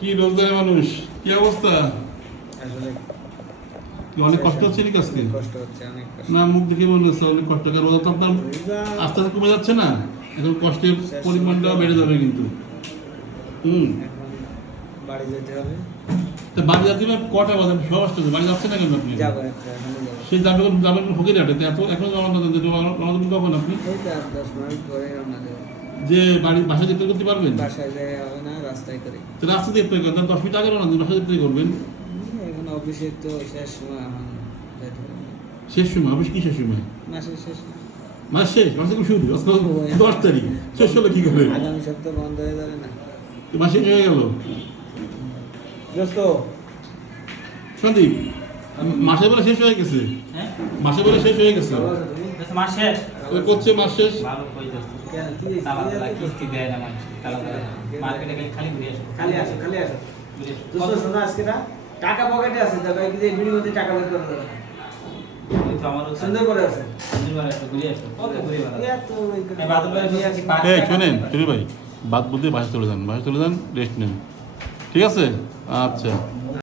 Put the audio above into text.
কি রোজগার মানুষ, কি অবস্থা? আসলে অনেক কষ্ট হচ্ছে নাকি আজকে? কষ্ট হচ্ছে, অনেক কষ্ট। না, মুখ দেখে মনে হচ্ছে অনেক কষ্টকর। রোজা তো আপনার আস্তে আস্তে কমে যাচ্ছে না, এখন কষ্টের পরিমাণটা বেড়ে যাবে কিন্তু। এখন বাড়ি যেতে হবে। তো বাড়ি যাচ্ছি না, কটা বাজে? সহজ বাড়ি যাচ্ছে না কেন আপনি? যাবো একটা, এখনই যাবো। সেই যাবেন যাবেন ফকিরহাটে, তো এত এখন রওনা দেবেন কখন আপনি? এই তো 10 মিনিট পরে রওনা দেবো। যে বাড়ি বাসায় যেতে করতে পারবেন? বাসায় যাই হবে না, রাস্তায় করি। তো রাস্তা দেখতে করেন, 10 মিনিট আগে রওনা দিন, বাসায় যেতে করবেন। এখন অফিসে তো শেষ সময়, এখন যেতে হবে। শেষ সময় অফিস কি শেষ সময়? মাসের শেষ। মাস শেষ, মাসে কি শুরু? আজকে 10 তারিখ, শেষ হলে কি করে? আগামী সপ্তাহ বন্ধ হয়ে যাবে না? তো মাস শেষ হয়ে গেল। দোস্ত, সন্দীপ, মাসে বেলা শেষ হয়ে গেছে। হ্যাঁ মাসে বেলা শেষ হয়ে গেছে। মাস শেষ ওই করছে মাস শেষ। ভালো কই যাচ্ছে কেন কি হয়েছে? তালা তালা কিস্তি দেয় না মানুষ তালা তালা মার্কেটে গেলে খালি ঘুরে আসে খালি আসো, খালি আসো। ঘুরে আসে। দোস্ত শোনো, আজকে না টাকা পকেটে আছে, তো ভাই কি যে ভিডিও মধ্যে টাকা বের করে দেবে? ওই তো আমারও সুন্দর করে আছে। সুন্দর আসে ঘুরে আসে কত ঘুরে বেড়ায় এত ওই করে- এই বাদল ভাই নিয়ে আসি এই শোনেন শরীর ভাই, বাদ বুদ্ধি বাসায় চলে যান, বাসায় চলে যান, রেস্ট নেন, ঠিক আছে? আচ্ছা।